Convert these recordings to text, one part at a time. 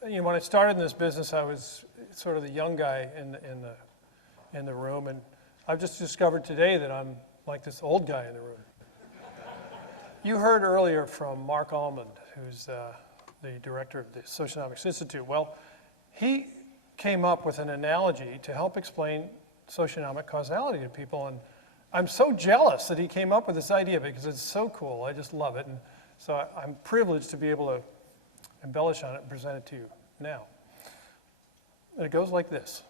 when I started in this business, I was sort of the young guy in the room, and I've just discovered today that I'm like this old guy in the room. You heard earlier from Mark Almond, who's the director of the Socionomics Institute. Well, he came up with an analogy to help explain socionomic causality to people, and I'm so jealous that he came up with this idea because it's so cool. I just love it, and so I'm privileged to be able to embellish on it and present it to you now. And it goes like this.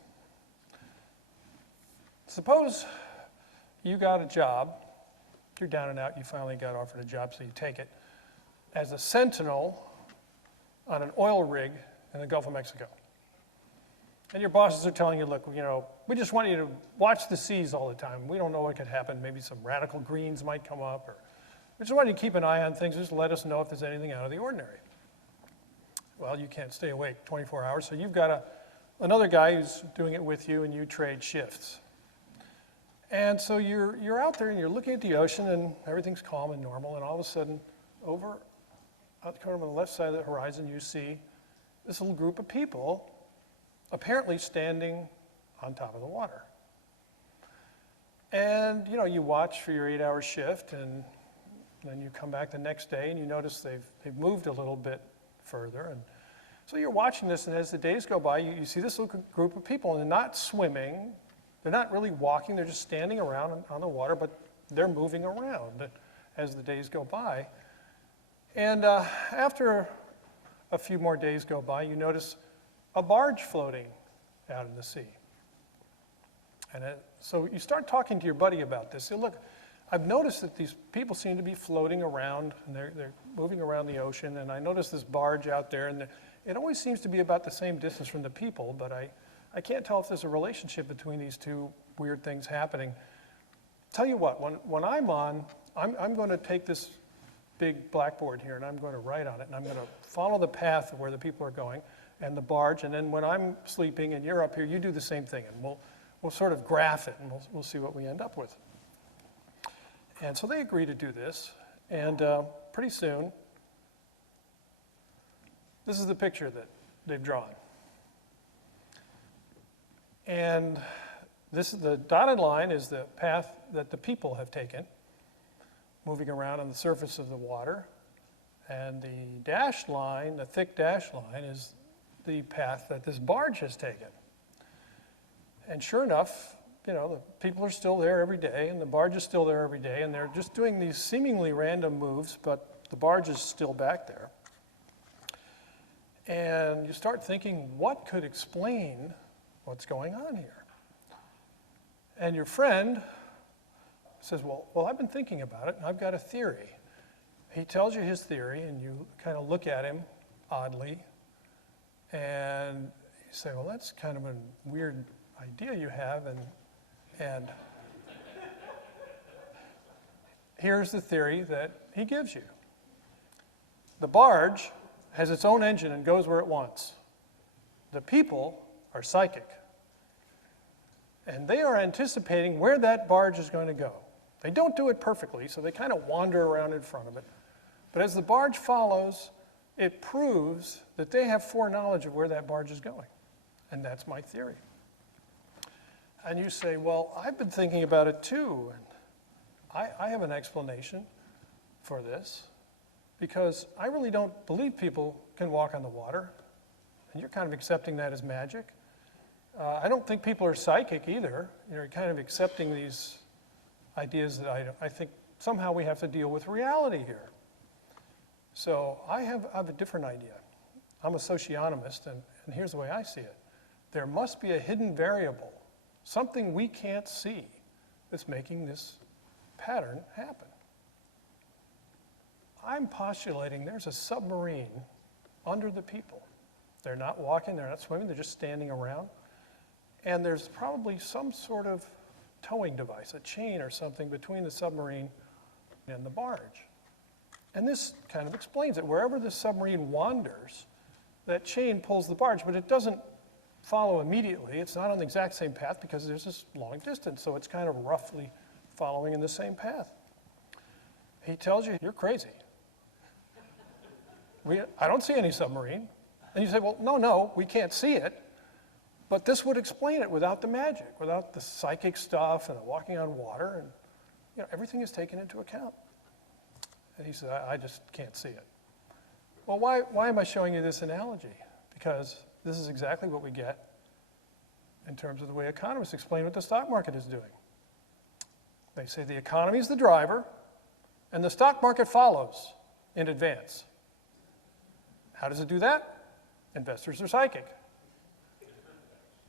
Suppose you got a job, you're down and out, you finally got offered a job, so you take it, as a sentinel on an oil rig in the Gulf of Mexico. And your bosses are telling you, look, we just want you to watch the seas all the time. We don't know what could happen. Maybe some radical greens might come up, or we just want you to keep an eye on things. Just let us know if there's anything out of the ordinary. Well, you can't stay awake 24 hours, so you've got another guy who's doing it with you, and you trade shifts. And so you're out there, and you're looking at the ocean, and everything's calm and normal, and all of a sudden, over out the corner on the left side of the horizon, you see this little group of people apparently standing on top of the water. And you watch for your 8-hour shift, and then you come back the next day, and you notice they've moved a little bit further. And so you're watching this, and as the days go by, you see this little group of people, and they're not swimming, they're not really walking, they're just standing around on the water, but they're moving around as the days go by. And after a few more days go by, you notice a barge floating out in the sea. And so you start talking to your buddy about this. Say, look, I've noticed that these people seem to be floating around, and they're moving around the ocean, and I noticed this barge out there, and it always seems to be about the same distance from the people, but I can't tell if there's a relationship between these two weird things happening. Tell you what, when I'm going to take this big blackboard here, and I'm going to write on it, and I'm going to follow the path of where the people are going, and the barge, and then when I'm sleeping and you're up here, you do the same thing, and we'll sort of graph it, and we'll see what we end up with. And so they agree to do this, and pretty soon, this is the picture that they've drawn. And the dotted line is the path that the people have taken, moving around on the surface of the water, and the dashed line, the thick dashed line, is the path that this barge has taken. And sure enough, the people are still there every day, and the barge is still there every day, and they're just doing these seemingly random moves, but the barge is still back there. And you start thinking, what could explain what's going on here? And your friend says, well, I've been thinking about it, and I've got a theory. He tells you his theory, and you kind of look at him oddly, and you say, well, that's kind of a weird idea you have, and here's the theory that he gives you. The barge has its own engine and goes where it wants. The people are psychic, and they are anticipating where that barge is going to go. They don't do it perfectly, so they kind of wander around in front of it. But as the barge follows, it proves that they have foreknowledge of where that barge is going. And that's my theory. And you say, well, I've been thinking about it too. And I have an explanation for this, because I really don't believe people can walk on the water. And you're kind of accepting that as magic. I don't think people are psychic either. You're kind of accepting these ideas that I think somehow we have to deal with reality here. So I have a different idea. I'm a socionomist, and here's the way I see it. There must be a hidden variable, something we can't see, that's making this pattern happen. I'm postulating there's a submarine under the people. They're not walking, they're not swimming, they're just standing around. And there's probably some sort of towing device, a chain or something between the submarine and the barge. And this kind of explains it. Wherever the submarine wanders, that chain pulls the barge, but it doesn't follow immediately. It's not on the exact same path because there's this long distance, so it's kind of roughly following in the same path. He tells you, you're crazy. I don't see any submarine. And you say, well, no, we can't see it. But this would explain it without the magic, without the psychic stuff and the walking on water. And everything is taken into account. And he said, I just can't see it. Well, why am I showing you this analogy? Because this is exactly what we get in terms of the way economists explain what the stock market is doing. They say the economy is the driver, and the stock market follows in advance. How does it do that? Investors are psychic.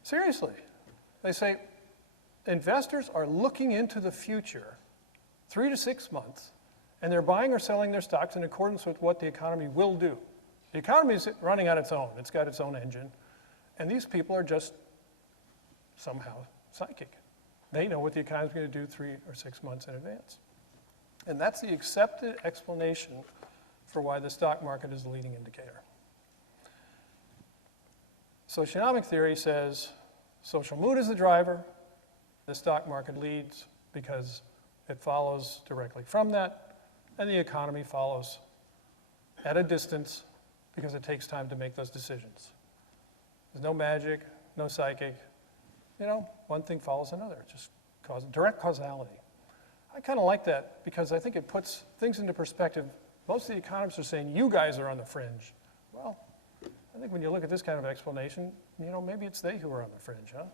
Seriously. They say investors are looking into the future 3 to 6 months, and they're buying or selling their stocks in accordance with what the economy will do. The economy is running on its own. It's got its own engine. And these people are just somehow psychic. They know what the economy is going to do 3 or 6 months in advance. And that's the accepted explanation for why the stock market is the leading indicator. Socionomic theory says social mood is the driver. The stock market leads because it follows directly from that, and the economy follows at a distance because it takes time to make those decisions. There's no magic, no psychic. One thing follows another. It just causes direct causality. I kind of like that because I think it puts things into perspective. Most of the economists are saying, you guys are on the fringe. Well, I think when you look at this kind of explanation, maybe it's they who are on the fringe, huh?